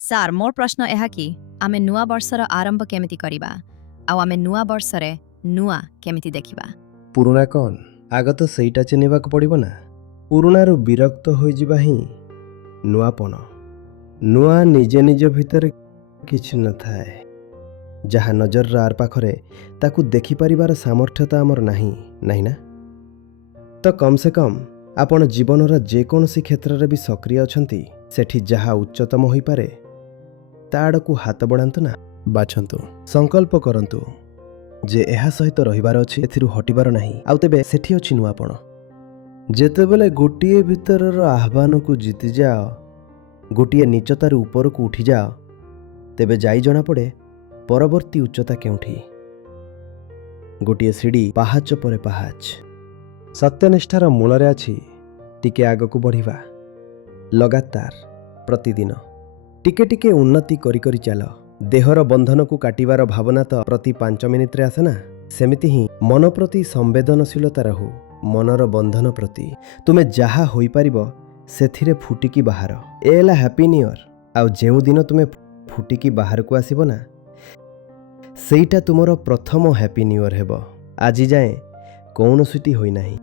Sir ମୋର ପ୍ରଶ୍ନ ଏହା କି ଆମେ ନୂଆ ବର୍ଷର ଆରମ୍ଭ କେମିତି କରିବା ଆଉ ଆମେ ନୂଆ ବର୍ଷରେ ନୂଆ କେମିତି ଦେଖିବା? ପୁରୁଣା କ'ଣ ଆଗ ତ ସେଇଟା ଚିହ୍ନିବାକୁ ପଡ଼ିବ ନା। ପୁରୁଣାରୁ ବିରକ୍ତ ହୋଇଯିବା ହିଁ ନୂଆପଣ। ନୂଆ ନିଜେ ନିଜ ଭିତରେ କିଛି ନଥାଏ, ଯାହା ନଜରର ଆର ପାଖରେ ତାକୁ ଦେଖିପାରିବାର ସାମର୍ଥ୍ୟତା ଆମର ନାହିଁ ନା। ତ କମ୍ ସେ କମ୍ ଆପଣ ଜୀବନର ଯେକୌଣସି କ୍ଷେତ୍ରରେ ବି ସକ୍ରିୟ ଅଛନ୍ତି, ସେଠି ଯାହା ଉଚ୍ଚତମ ହୋଇପାରେ ତା ଆଡ଼କୁ ହାତ ବଢ଼ାନ୍ତୁ ନା। ବାଛନ୍ତୁ, ସଂକଳ୍ପ କରନ୍ତୁ ଯେ ଏହା ସହିତ ରହିବାର ଅଛି, ଏଥିରୁ ହଟିବାର ନାହିଁ। ଆଉ ତେବେ ସେଠି ଅଛି ନୂଆପଣ। ଯେତେବେଳେ ଗୋଟିଏ ଭିତରର ଆହ୍ୱାନକୁ ଜିତିଯାଅ, ଗୋଟିଏ ନିଚତାରୁ ଉପରକୁ ଉଠିଯାଅ, ତେବେ ଯାଇ ଜଣାପଡ଼େ ପରବର୍ତ୍ତୀ ଉଚ୍ଚତା କେଉଁଠି। ଗୋଟିଏ ସିଡ଼ି ପାହାଚ ପରେ ପାହାଚ। ସତ୍ୟନିଷ୍ଠାର ମୂଳରେ ଅଛି ଟିକେ ଆଗକୁ ବଢ଼ିବା। ଲଗାତାର ପ୍ରତିଦିନ ଟିକେ ଟିକେ ଉନ୍ନତି କରି କରି ଚାଲ। ଦେହର ବନ୍ଧନକୁ କାଟିବାର ଭାବନା ତ ପ୍ରତି 5 ମିନିଟ୍ରେ ଆସେ ନା, ସେମିତି ହିଁ ମନ ପ୍ରତି ସମ୍ବେଦନଶୀଳତା ରହୁ। ମନର ବନ୍ଧନ ପ୍ରତି ତୁମେ ଯାହା ହୋଇପାରିବ ସେଥିରେ ଫୁଟିକି ବାହାର। ଏ ହେଲା ହ୍ୟାପି ନ୍ୟୁ ଇୟର୍। ଆଉ ଯେଉଁଦିନ ତୁମେ ଫୁଟିକି ବାହାରକୁ ଆସିବ ନା, ସେଇଟା ତୁମର ପ୍ରଥମ ହ୍ୟାପି ନ୍ୟୁ ଇୟର୍ ହେବ। ଆଜି ଯାଏଁ କୌଣସିଟି ହୋଇନାହିଁ।